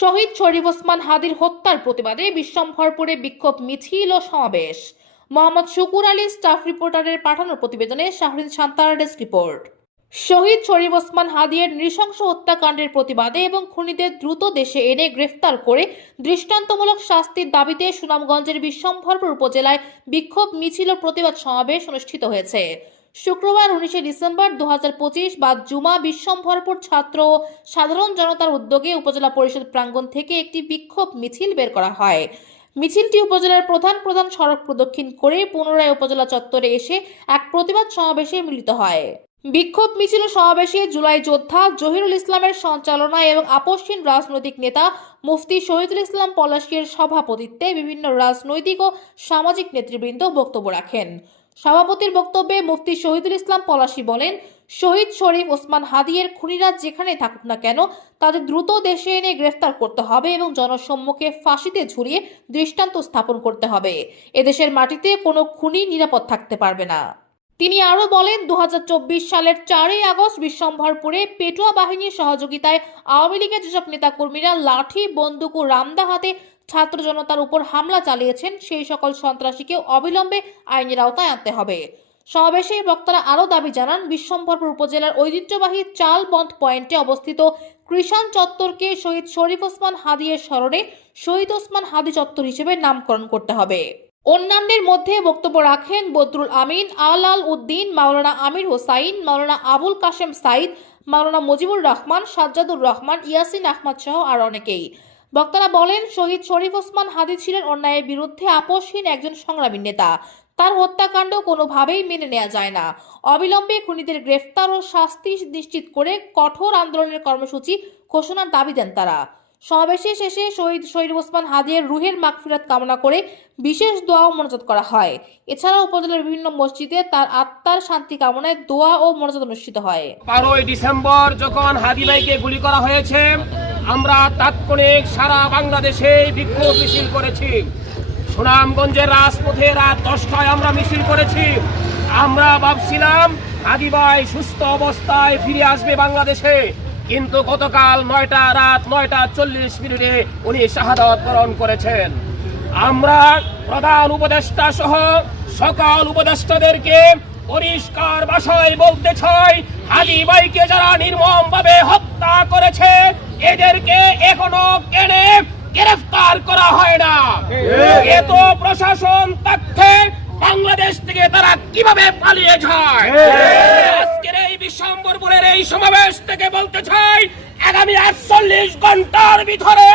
শহীদ শরীফ ওসমান হাদির হত্যার প্রতিবাদে বিশ্বম্ভরপুরে বিক্ষোভ মিছিল ও সমাবেশ। মোহাম্মদ শুকুর আলী স্টাফ রিপোর্টারের পাঠানো প্রতিবেদনে শাহরিন শান্তার ডেস্ক রিপোর্ট। শহীদ শরীফ ওসমান হাদির নৃশংস হত্যাকাণ্ডের প্রতিবাদে এবং খুনিদের দ্রুত দেশে এনে গ্রেফতার করে দৃষ্টান্তমূলক শাস্তির দাবিতে সুনামগঞ্জের বিশ্বম্ভরপুর উপজেলায় বিক্ষোভ মিছিল ও প্রতিবাদ সমাবেশ অনুষ্ঠিত হয়েছে। শুক্রবার 19 ডিসেম্বর 2025 বাদ জুমা বিশ্বম্ভরপুর ছাত্র ও সাধারণ জনতার উদ্যোগে উপজেলা পরিষদ প্রাঙ্গণ থেকে একটি বিক্ষোভ মিছিল বের করা হয়। মিছিলটি উপজেলার প্রধান সড়ক প্রদক্ষিণ করে পুনরায় উপজেলা চত্বরে এসে এক প্রতিবাদ সমাবেশে মিলিত হয়। বিক্ষোভ মিছিল ও সমাবেশে জুলাই যোদ্ধা জহিরুল ইসলামের সঞ্চালনায় এবং আপসহীন রাজনৈতিক নেতা মুফতি শহীদুল ইসলাম পলাশীর সভাপতিত্বে বিভিন্ন রাজনৈতিক ও সামাজিক নেতৃবৃন্দ বক্তব্য রাখেন। সভাপতির বক্তব্যে মুফতি শহীদুল ইসলাম পলাশী বলেন, শহীদ শরীফ ওসমান হাদিয়ের খুনিরা যেখানে থাকুক না কেন তাদের দ্রুত দেশে এনে গ্রেফতার করতে হবে এবং জনসম্মুখে ফাঁসিতে ঝুলিয়ে দৃষ্টান্ত স্থাপন করতে হবে। এদেশের মাটিতে কোনো খুনি নিরাপদ থাকতে পারবে না। তিনি আরও বলেন, 2024 সালের 4ই আগস্ট বিশ্বম্ভরপুরে পেটুয়া বাহিনীর সহযোগিতায় আওয়ামী লীগের যেসব নেতাকর্মীরা লাঠি, বন্দুক ও রামদা হাতে ছাত্র জনতার উপর হামলা চালিয়েছেন সেই সকল সন্ত্রাসীকে অবিলম্বে আইনের আওতায় আনতে হবে। সমাবেশে বক্তারা আরও দাবি জানান, বিশ্বম্ভরপুর উপজেলার ঐতিহ্যবাহী চাল বন্ধ পয়েন্টে অবস্থিত কৃষাণ চত্বরকে শহীদ শরীফ ওসমান হাদিয়ের স্মরণে শহীদ ওসমান হাদি চত্বর হিসেবে নামকরণ করতে হবে। অন্যান্যের মধ্যে বক্তব্য রাখেন বদরুল আমিন, আল উদ্দিন, মাওলানা আমির হোসাইন, মাওলানা আবুল কাশেম সাইদ, মাওলানা মুজিবুর রহমান, সাজ্জাদুর রহমান, ইয়াসিন আহমদ সহ আর অনেকেই। বক্তারা বলেন, শহীদ শরীফ ওসমান হাদি ছিলেন অন্যায়ের বিরুদ্ধে আপসহীন একজন সংগ্রামী নেতা। তার হত্যাকাণ্ড কোনোভাবেই মেনে নেওয়া যায় না। অবিলম্বে খুনিদের গ্রেফতার ও শাস্তি নিশ্চিত করে কঠোর আন্দোলনের কর্মসূচি ঘোষণার দাবি দেন তারা। সমাবেশে শেষে শহীদ শরীফ ওসমান হাদির রুহের মাগফিরাত কামনা করে বিশেষ দোয়া ও মোনাজাত করা হয়। এছাড়াও উপজেলার বিভিন্ন মসজিদে তার আত্মার শান্তি কামনায় দোয়া ও মোনাজাত অনুষ্ঠিত হয়। 12ই ডিসেম্বর যখন হাদি ভাইকে গুলি করা হয়েছে, আমরা তাৎক্ষণিক সারা বাংলাদেশে বিক্ষোভ মিছিল করেছি। সুনামগঞ্জের রাজপথে রাত 10টায় আমরা মিছিল করেছি। আমরা ভাবছিলাম হাদি ভাই সুস্থ অবস্থায় ফিরে আসবে বাংলাদেশে, কিন্তু গতকাল রাত 9:40 উনি শাহাদাত বরণ করেছেন। আমরা প্রধান উপদেষ্টা সহ সকল উপদেষ্টাদেরকে পরিষ্কার ভাষায় বলতে চাই, হাদি ভাইকে যারা নির্মমভাবে হত্যা করেছে এদেরকে এখনো কেনে গ্রেফতার করা হয় না। এত প্রশাসন থাকতে বাংলাদেশ থেকে তারা কিভাবে পালিয়ে যায়? আজকের এই বিশ্বম্ভরপুরের এই সমাবেশ থেকে বলতে চাই, আগামী 48 ঘন্টার ভিতরে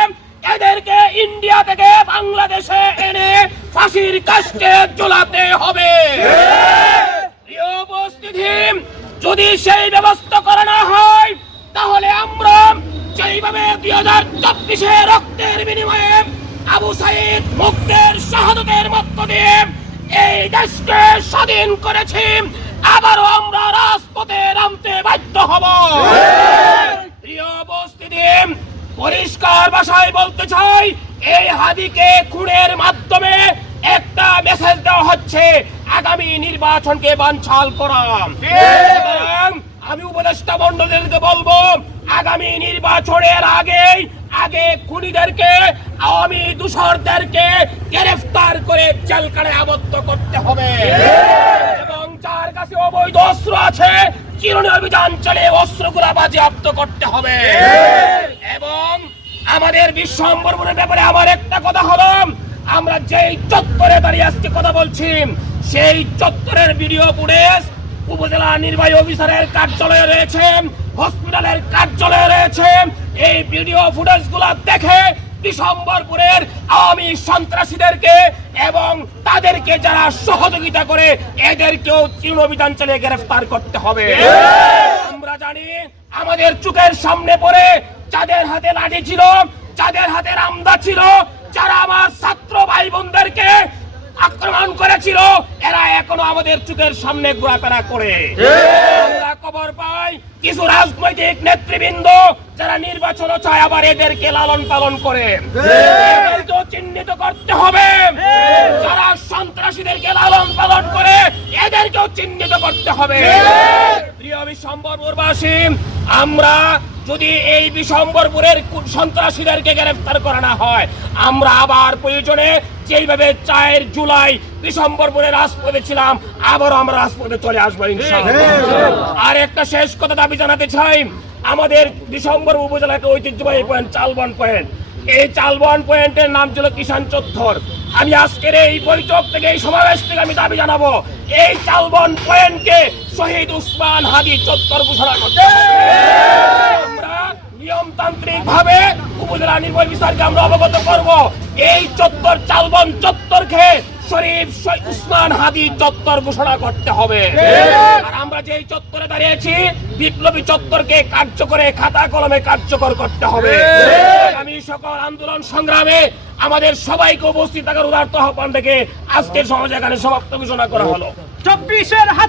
এদেরকে ইন্ডিয়া থেকে বাংলাদেশে এনে ফাঁসির কাস্টে ঝোলাতে হবে। প্রিয় উপস্থিতি, যদি সেই ব্যবস্থা করা না হয় তাহলে আমরা যেইভাবে 2024 রক্তের বিনিময়ে আবু সাইদ মুক্তের শাহাদাতের মধ্য দিয়ে এই দেশকে স্বাধীন করেছি, আবারও আমরা রাজপথে নামতে বাধ্য হব। প্রিয় উপস্থিতি, পরিষ্কার ভাষায় বলতে চাই, এই হাদিকে খুনের মাধ্যমে একটা মেসেজ দেওয়া হচ্ছে আগামী নির্বাচনকে বানচাল করা। আমি উপদেষ্টা মণ্ডলীকে বলবো, আগামী নির্বাচনের আগে খুনিদেরকে, আওয়ামী দূষরদেরকে গ্রেফতার করে জেলখানায় আবদ্ধ করতে হবে এবং যার কাছে অবৈধ অস্ত্র আছে চিরুনি অভিযান চালিয়ে অস্ত্রগুলা বাজেয়াপ্ত করতে হবে। এবং আমাদের বিশ্বম্ভরপুরের ব্যাপারে আমার একটা কথা হলো, আমরা যেই চত্বরে দাঁড়িয়ে আজকে কথা বলছি সেই চত্বরের ভিডিও ফুটেজ উপজেলা নির্বাহী অফিসারের কার্যালয়ে রয়েছে, হসপিটালের কার্যালয়ে রয়েছে। এই ভিডিও ফুটেজগুলো দেখে বিশ্বম্ভরপুরের আওয়ামী সন্ত্রাসীদেরকে এবং তাদেরকে যারা সহযোগিতা করে এদেরকেও চিরুনি অভিযান চালিয়ে গ্রেফতার করতে হবে। আমরা জানি আমাদের চোখের সামনে পড়ে যাদের হাতে লাঠি ছিল, যাদের হাতে রামদা ছিল, যারা আমার ছাত্র ভাই বোনদেরকে আক্রমণ করেছিল, এরা এখনো আমাদের চোখের সামনে ঘোরাফেরা করে। আমরা খবর পাই কিছু রাজনৈতিক নেতৃবৃন্দ যারা নির্বাচনও চায় আবার এদেরকে লালন পালন করে। এদেরকেও চিহ্নিত করতে হবে। যারা সন্ত্রাসীদেরকে লালন পালন করে এদেরকেও চিহ্নিত করতে হবে। প্রিয় বিশ্বম্বরপুরবাসী, আমরা যদি এই বিশ্বম্বরপুরের সন্ত্রাসীদেরকে গ্রেফতার করা না হয়, আমরা আবার প্রয়োজনে যেইভাবে 4 জুলাই বিশ্বম্বরপুরে রাজপথে ছিলাম আবারও আমরা রাজপথে চলে আসবো ইনশাআল্লাহ। আর একটা শেষ কথা দাবি জানাতে চাই, আমাদের বিশ্বম্বরপুর উপজেলাকে ঐতিহ্যবাহী পয়েন্ট চালবন পয়েন্ট, এই চালবন পয়েন্টের নাম ছিল কিষান চত্বর। আমি আজকের এই বৈঠক থেকে, এই সমাবেশ থেকে আমি দাবি জানাবো, এই চালবন পয়েন্টকে শহীদ উসমান হাদি চত্বর ঘোষণা করতে হবে। আমরা নিয়মতান্ত্রিক ভাবে উপজেলা নির্বাহী বিচারকে আমরা অবগত করব, এই চত্বর চালবন চত্বরকে শরীফ উসমান হাদি চত্বর ঘোষণা করতে হবে। আর আমরা যে চত্বরে দাঁড়িয়েছি বিপ্লবী চত্বরকে কার্যকরে খাতা কলমে কার্যকর করতে হবে। আমি সকল আন্দোলন সংগ্রামে আমাদের সবাইকে উপস্থিত থাকার উদারত আহ্বান থেকে আজকের সমাবেশ এখানে সমাপ্ত ঘোষণা করা হলো। 24-এর